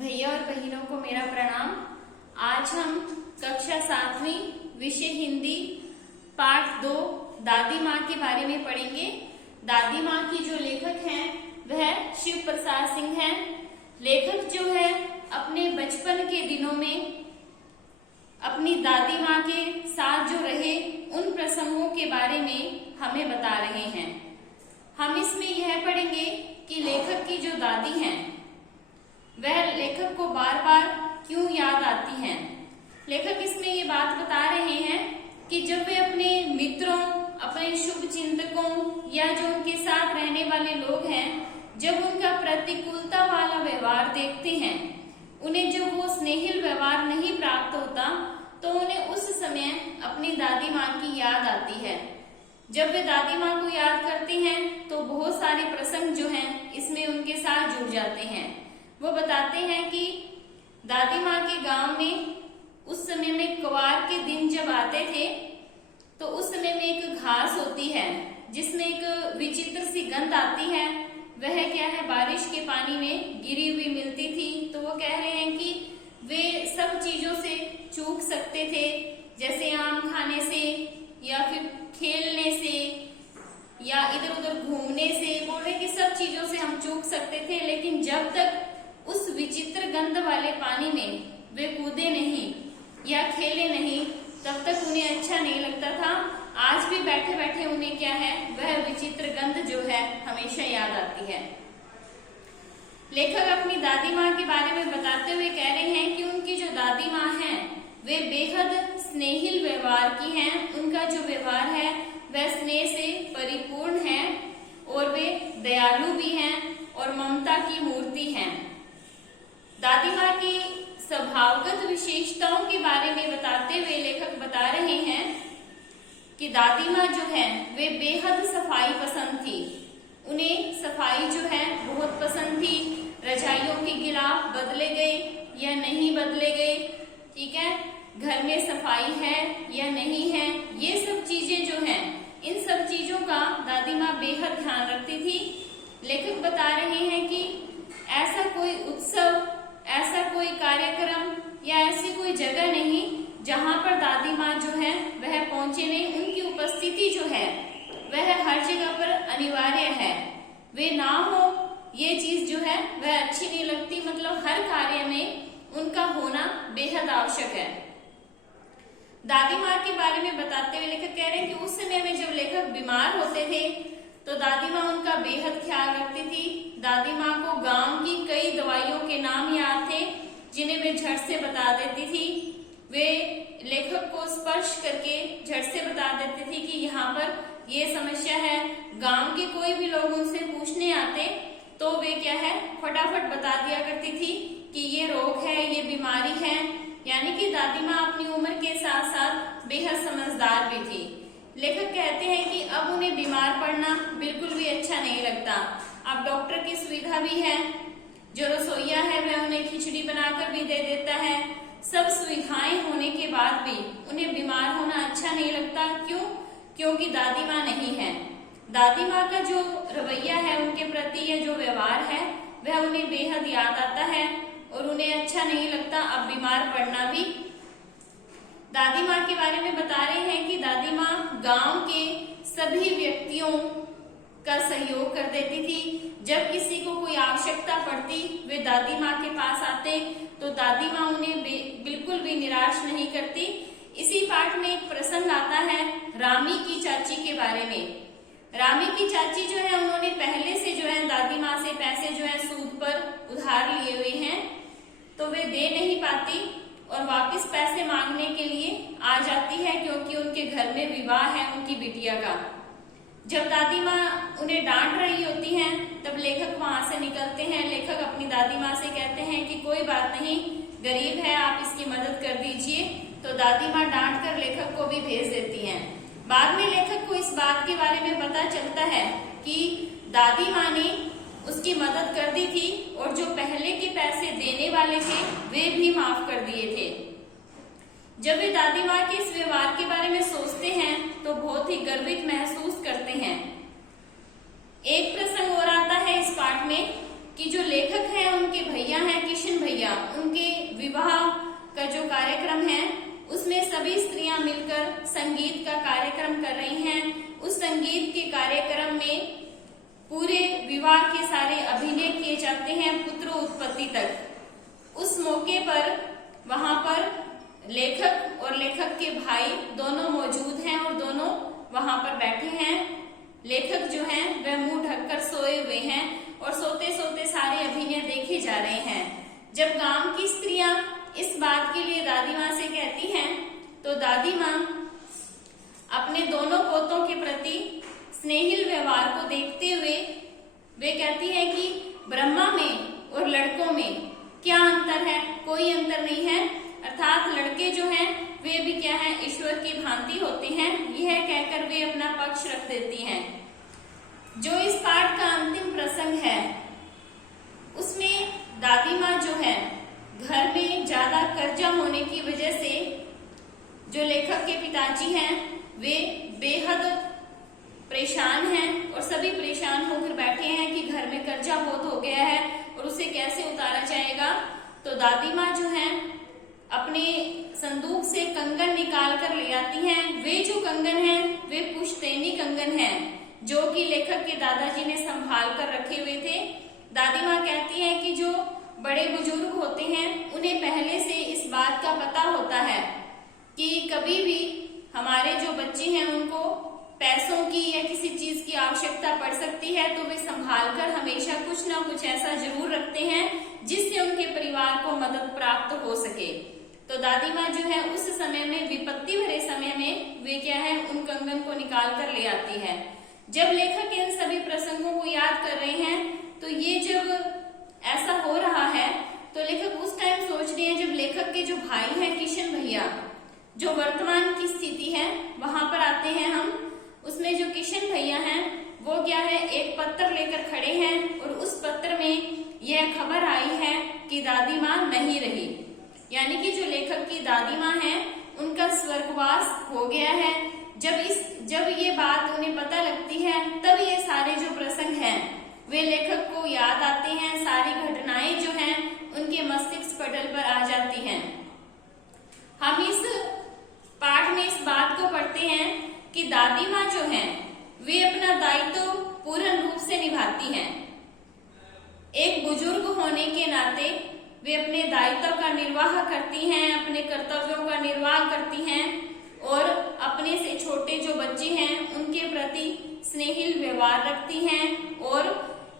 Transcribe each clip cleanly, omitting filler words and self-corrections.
भैया और बहनों को मेरा प्रणाम। आज हम कक्षा 7वीं विषय हिंदी पाठ 2 दादी माँ के बारे में पढ़ेंगे। दादी माँ की जो लेखक हैं वह शिव प्रसाद सिंह हैं। लेखक जो है अपने बचपन के दिनों में अपनी दादी माँ के साथ जो रहे उन प्रसंगों के बारे में हमें बता रहे हैं। हम इसमें यह पढ़ेंगे कि लेखक की जो दादी हैं वह लेखक को बार बार क्यों याद आती हैं। लेखक इसमें ये बात बता रहे हैं कि जब वे अपने मित्रों, अपने शुभ चिंतकों या जो उनके साथ रहने वाले लोग हैं, जब उनका प्रतिकूलता वाला व्यवहार देखते हैं, उन्हें जब वो स्नेहिल व्यवहार नहीं प्राप्त होता तो उन्हें उस समय अपनी दादी माँ की याद आती है। जब वे दादी माँ को याद करते हैं तो बहुत सारे प्रसंग जो हैं इसमें उनके साथ जुड़ जाते हैं। वो बताते हैं कि दादी माँ के गांव में उस समय में क्वार के दिन जब आते थे तो उस समय में एक घास होती है जिसमें एक विचित्र सी गंध आती है। वह क्या है, बारिश के पानी में गिरी हुई मिलती थी। तो वो कह रहे हैं कि वे सब चीजों से चूक सकते थे, जैसे आम खाने से या फिर खेलने से या इधर उधर घूमने से। बोल रहे कि सब चीजों से हम चूक सकते थे, लेकिन जब तक उस विचित्र गंध वाले पानी में वे कूदे नहीं या खेले नहीं तब तक उन्हें अच्छा नहीं लगता था। आज भी बैठे बैठे उन्हें क्या है, वह विचित्र गंध जो है हमेशा याद आती है। लेखक अपनी दादी माँ के बारे में बताते हुए कह रहे हैं कि उनकी जो दादी माँ हैं वे बेहद स्नेहिल व्यवहार की हैं। उनका जो व्यवहार है वह स्नेह से परिपूर्ण है और वे दयालु भी हैं और ममता की मूर्ति हैं। दादी माँ की स्वभावगत विशेषताओं के बारे में बताते हुए लेखक बता रहे हैं कि दादी माँ जो है वे बेहद सफाई पसंद थी। उन्हें सफाई जो है बहुत पसंद थी। रजाइयों के गिलाफ बदले गए या नहीं बदले गए, ठीक है, घर में सफाई है या नहीं है, ये सब चीजें जो हैं, इन सब चीजों का दादी माँ बेहद ध्यान रखती थी। लेखक बता रहे हैं कि ऐसा कोई उत्सव, ऐसा कोई कार्यक्रम या ऐसी कोई जगह नहीं जहां पर दादी माँ जो है वह पहुंचे नहीं। उनकी उपस्थिति जो है वह हर जगह पर अनिवार्य है। वे ना हो ये चीज जो है वह अच्छी नहीं लगती। मतलब हर कार्य में उनका होना बेहद आवश्यक है। दादी माँ के बारे में बताते हुए लेखक कह रहे हैं कि उस समय में जब लेखक बीमार होते थे तो दादी माँ उनका बेहद ख्याल रखती थी। दादी माँ को गांव की कई दवाइयों के नाम याद थे जिन्हें वे झट से बता देती थी। वे लेखक को स्पर्श करके झट से बता देती थी कि यहाँ पर ये समस्या है। गांव के कोई भी लोग उनसे पूछने आते तो वे क्या है, फटाफट बता दिया करती थी कि ये रोग है, ये बीमारी है। यानी कि दादी माँ अपनी उम्र के साथ साथ बेहद समझदार भी थी। लेखक कहते हैं कि अब उन्हें बीमार पड़ना बिल्कुल भी अच्छा नहीं लगता। अब डॉक्टर की सुविधा भी है, जो रसोइया है वह उन्हें खिचड़ी बनाकर भी दे देता है। सब सुविधाएं होने के बाद भी उन्हें बीमार होना अच्छा नहीं लगता। क्यों? क्योंकि दादी माँ नहीं है। दादी माँ का जो रवैया है उनके प्रति या जो व्यवहार है वह उन्हें बेहद याद आता है और उन्हें अच्छा नहीं लगता अब बीमार पड़ना भी। दादी माँ के बारे में बता रहे हैं कि दादी माँ गांव के सभी व्यक्तियों का सहयोग कर देती थी। जब किसी को कोई आवश्यकता पड़ती वे दादी माँ के पास आते तो दादी माँ उन्हें बिल्कुल भी निराश नहीं करती। इसी पाठ में एक प्रसंग आता है रामी की चाची के बारे में। रामी की चाची जो है उन्होंने पहले से जो है दादी माँ से पैसे जो है सूद पर उधार लिए हुए हैं, तो वे दे नहीं पाती और वापस पैसे मांगने के लिए आ जाती है क्योंकि उनके घर में विवाह है उनकी बिटिया का। जब दादी माँ उन्हें डांट रही होती हैं तब लेखक वहां से निकलते हैं। लेखक अपनी दादी माँ से कहते हैं कि कोई बात नहीं, गरीब है, आप इसकी मदद कर दीजिए। तो दादी माँ डांट कर लेखक को भी भेज देती हैं। बाद में लेखक को इस बात के बारे में पता चलता है कि दादी माँ ने उसकी मदद कर दी थी और जो पहले के पैसे देने वाले थे वे भी माफ कर दिए थे। जब वे दादी माँ के इस व्यवहार के बारे में सोचते हैं तो बहुत ही गर्वित महसूस करते हैं। एक प्रसंग और आता है इस पाठ में कि जो लेखक हैं उनके भैया हैं किशन भैया, का जो कार्यक्रम है उसमें सभी स्त्रियां मिलकर संगीत का कार्यक्रम कर रही हैं। उस संगीत के कार्यक्रम में पूरे विवाह के सारे अभिनय किए जाते हैं पुत्र उत्पत्ति तक। उस मौके पर वहां पर लेखक और लेखक के भाई दोनों मौजूद हैं और दोनों वहां पर बैठे हैं। लेखक जो हैं वह मुंह ढककर सोए हुए हैं और सोते सोते सारे अभिनय देखे जा रहे हैं। जब गांव की स्त्रियां इस बात के लिए दादी माँ से कहती हैं तो दादी माँ अपने दोनों पोतों के प्रति स्नेहिल व्यवहार को देखते हुए वे कहती है कि ब्रह्मा में और लड़कों में क्या अंतर है? कोई अंतर नहीं है, अर्थात लड़के जो हैं वे भी क्या है, ईश्वर की भांति होते हैं। यह कहकर वे अपना पक्ष रख देती हैं। जो इस पाठ का अंतिम प्रसंग है उसमें दादी माँ जो है घर में ज्यादा कर्जा होने की वजह से जो लेखक के पिताजी हैं वे बेहद परेशान हैं और सभी परेशान होकर बैठे हैं कि घर में कर्जा बहुत हो गया है और उसे कैसे उतारा जाएगा। तो दादी माँ जो है अपने संदूक से कंगन निकाल कर ले आती हैं। वे जो कंगन हैं वे पुश्तैनी कंगन हैं जो कि लेखक के दादाजी ने संभाल कर रखे हुए थे। दादी माँ कहती है कि जो बड़े बुजुर्ग होते हैं उन्हें पहले से इस बात का पता होता है कि कभी भी हमारे जो बच्चे हैं उनको पैसों की या किसी चीज की आवश्यकता पड़ सकती है तो वे संभाल कर हमेशा कुछ ना कुछ ऐसा जरूर रखते हैं जिससे उनके परिवार को मदद प्राप्त हो सके। तो दादी माँ जो है उस समय में, विपत्ति भरे समय में वे क्या है, उन कंगन को निकाल कर ले आती है। जब लेखक इन सभी प्रसंगों को याद कर रहे हैं तो ये जब ऐसा हो रहा है तो लेखक उस टाइम सोच रहे हैं जब लेखक के जो भाई हैं किशन भैया, जो वर्तमान की स्थिति है वहां पर आते हैं हम। उसमें जो किशन भैया हैं वो क्या है, एक पत्र लेकर खड़े हैं और उस पत्र में यह खबर आई है कि दादी माँ नहीं रही, यानी कि जो लेखक की दादी माँ है उनका स्वर्गवास हो गया है। जब ये बात उन्हें पता लगती है तब ये सारे जो प्रसंग हैं वे लेखक को याद आते हैं। सारी घटनाएं जो हैं उनके मस्तिष्क पटल पर आ जाती हैं। हम इस पाठ में इस बात को पढ़ते हैं कि दादी माँ जो हैं वे अपना दायित्व पूर्ण रूप से निभाती हैं। एक बुजुर्ग होने के नाते वे अपने दायित्व का निर्वाह करती हैं, अपने कर्तव्यों का निर्वाह करती हैं और अपने से छोटे जो बच्चे हैं उनके प्रति स्नेहिल व्यवहार रखती हैं और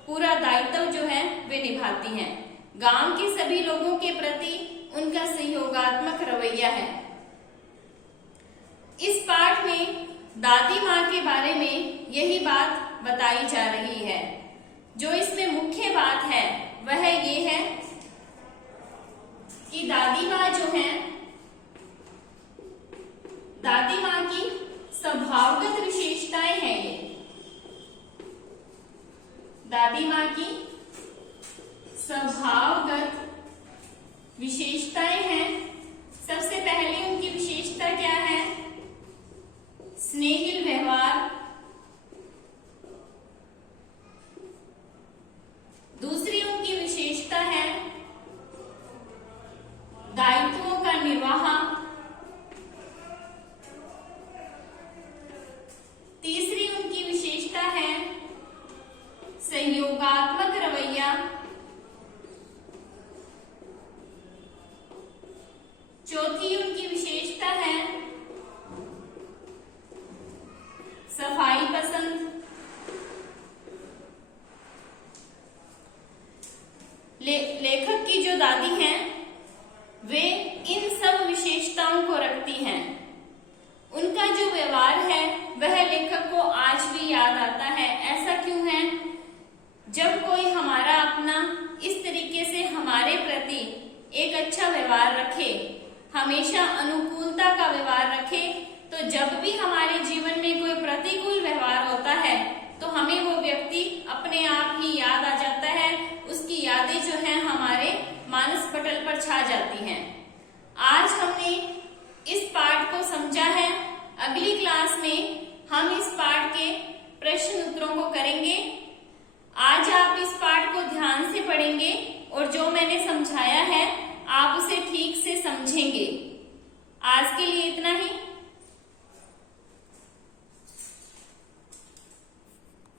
पूरा दायित्व जो है वे निभाती हैं। गांव के सभी लोगों के प्रति उनका सहयोगात्मक रवैया है। इस पाठ में दादी माँ के बारे में यही बात बताई जा रही है। जो इसमें मुख्य बात है वह ये है कि दादी माँ जो है, दादी माँ की स्वभावगत विशेषताएं हैं। ये दादी माँ की स्वभावगत विशेषताएं हैं। सबसे पहले उनकी विशेषता क्या है? स्नेहिल व्यवहार। दूसरी उनकी विशेषता है दायित्वों का निर्वाह। तीसरी उनकी विशेषता है सहयोगात्मक रवैया। चौथी उनकी विशेषता है सफाई पसंद। लेखक की जो दादी हैं वे इन सब विशेषताओं को रखती हैं। उनका जो व्यवहार है वह लेखक को आज भी याद आता है। ऐसा क्यों है? जब कोई हमारा अपना इस तरीके से हमारे प्रति एक अच्छा व्यवहार रखे, हमेशा अनुकूलता का व्यवहार रखे, तो जब भी हमारे जीवन में कोई प्रतिकूल व्यवहार होता है तो हमें वो व्यक्ति अपने आप ही याद आ जाता है। उसकी यादें जो हैं हमारे मानस पटल पर छा जाती हैं। आज हमने इस पाठ को समझा है। अगली क्लास में हम इस पाठ के प्रश्न उत्तरों को करेंगे। आज आप इस पाठ को ध्यान से पढ़ेंगे और जो मैंने समझाया है आप उसे ठीक से समझेंगे।